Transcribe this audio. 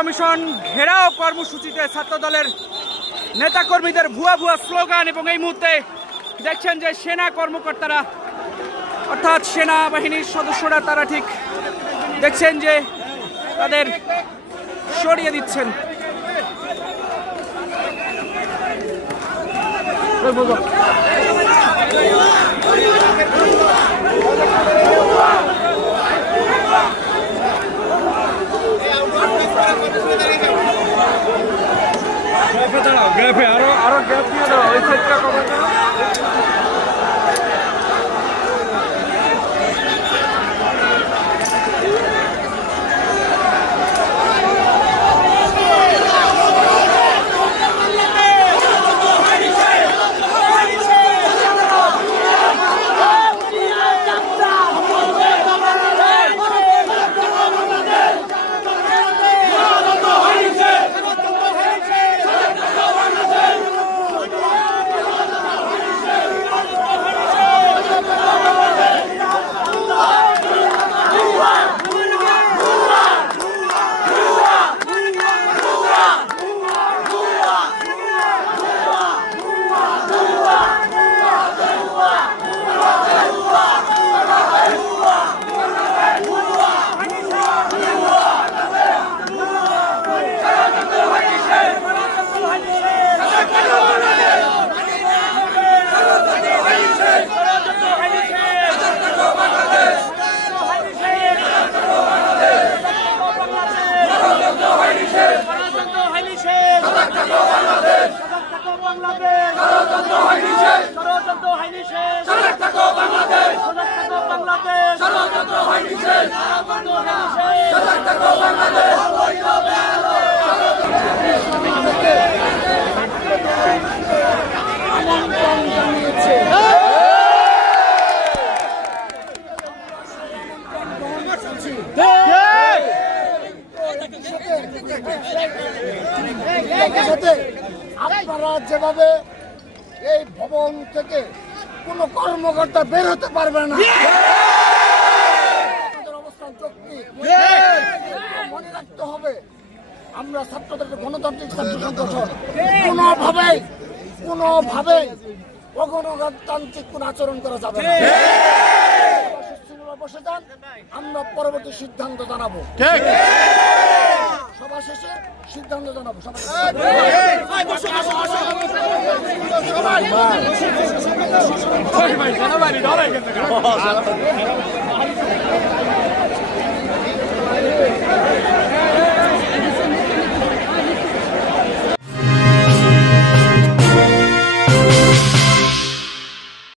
Commission ঘেরাও কর্মসূচিতে ছাত্রদলের নেতাকর্মীদের ভুয়া ভুয়া স্লোগান, এবং এই মুহূর্তে দেখছেন যে সেনা কর্মকর্তারা অর্থাৎ সেনাবাহিনীর সদস্যরা তারা ঠিক দেখছেন যে তাদের সরিয়ে দিচ্ছেন। গ্যাপে আরো গ্যাপ দিয়ে দাও, ওই সাইডটা কমাতে। আপনারা যেভাবে এই ভবন থেকে কোনো কর্মকর্তা বের হতে পারবে না, অবস্থান চুক্তি মনে রাখতে হবে। আমরা ছাত্রদের গণতান্ত্রিক ছাত্র সংগঠন কোনোভাবেই অগণতান্ত্রিক কোন আচরণ করা যাবে না। বসে যান, আমরা পরবর্তী সিদ্ধান্ত জানাবো। সভা শেষে সিদ্ধান্ত জানাবো। সবাই